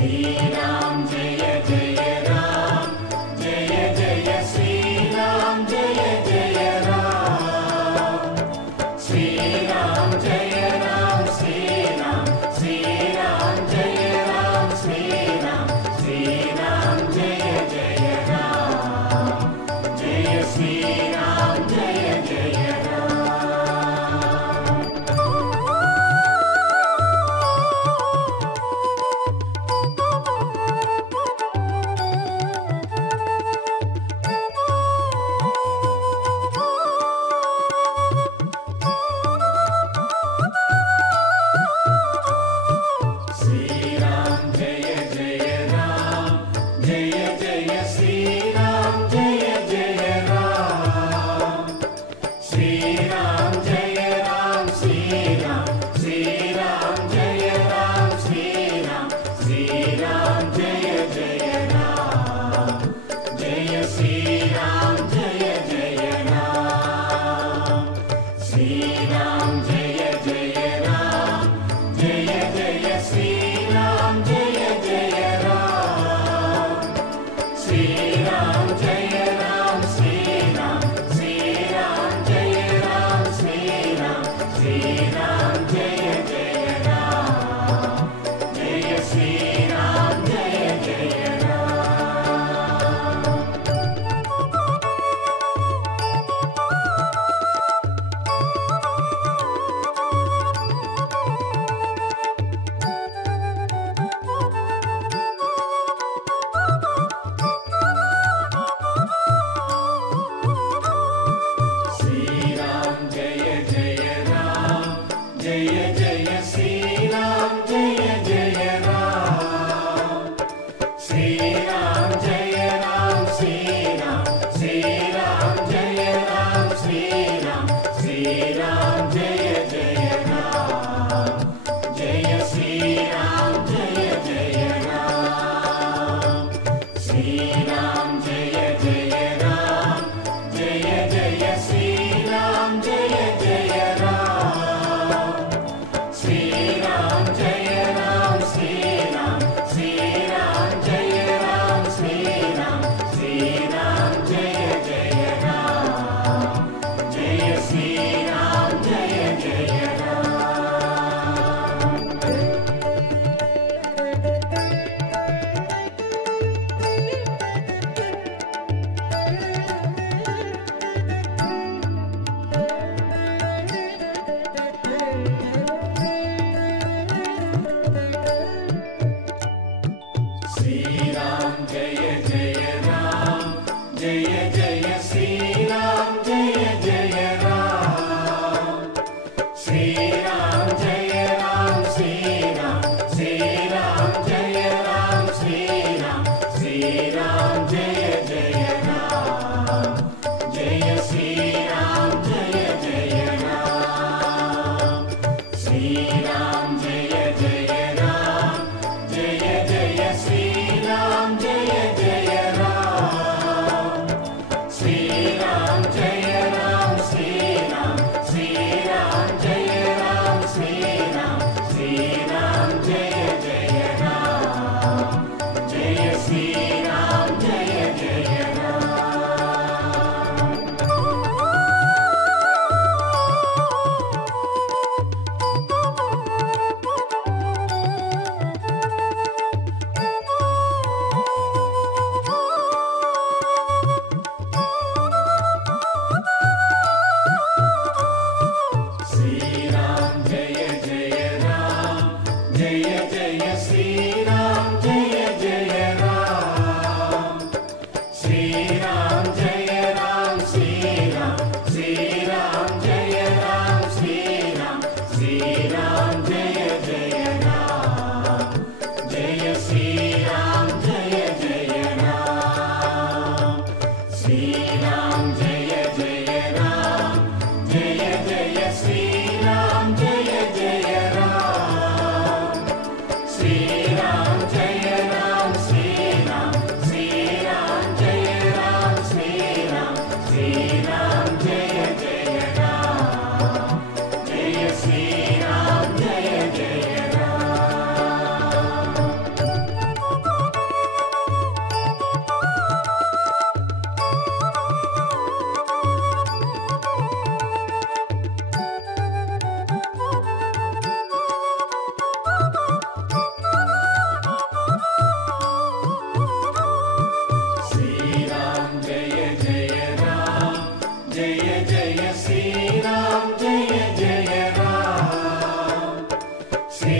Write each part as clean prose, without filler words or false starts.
Shriram Jai Jai Ram Jai Jai Shriram Jai Jai Ram Shriram Jai Ram Shriram Shriram Jai Ram Shriram Shriram Jai Jai Ram Jai Shriram Jai Jai Ram Shriram Jai Jai Ram Jai Jai Shriram Jai Jai Ram Shriram Jai Ram Shriram Shriram Jai Ram Shriram Shriram Jai Jai Ram Jai Shriram Jai Jai Ram Shriram Jai Jai Ram Jai Jai Shriram Jai Jai Ram Shriram Jai Ram Shriram Shriram Jai Ram Shriram Shriram Jai Jai Ram Jai Shriram Jai Jai Ram Shriram Jai Jai Ram Jai Jai Shriram Jai Jai Ram Shriram Jai Ram Shriram Shriram Jai Ram Shriram Shriram Jai Jai Ram Jai Shriram Jai Jai Ram Shriram Jai Jai Ram Jai Jai Shriram Jai Jai Ram Shriram Jai Ram Shriram Shriram Jai Ram Shriram Shriram Jai Jai Ram Jai Shriram Jai Jai Ram Shriram Jai Jai Ram Jai Jai Shriram Jai Jai Ram Shriram Jai Ram Shriram Shriram Jai Ram Shriram Shriram Jai Jai Ram Jai Shriram Jai Jai Ram Shriram Jai Jai Ram Jai Jai Shriram Jai Jai Ram Shriram Jai Ram Shriram Shriram Jai Ram Shriram Shriram Jai Jai Ram Jai Shriram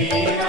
Shriram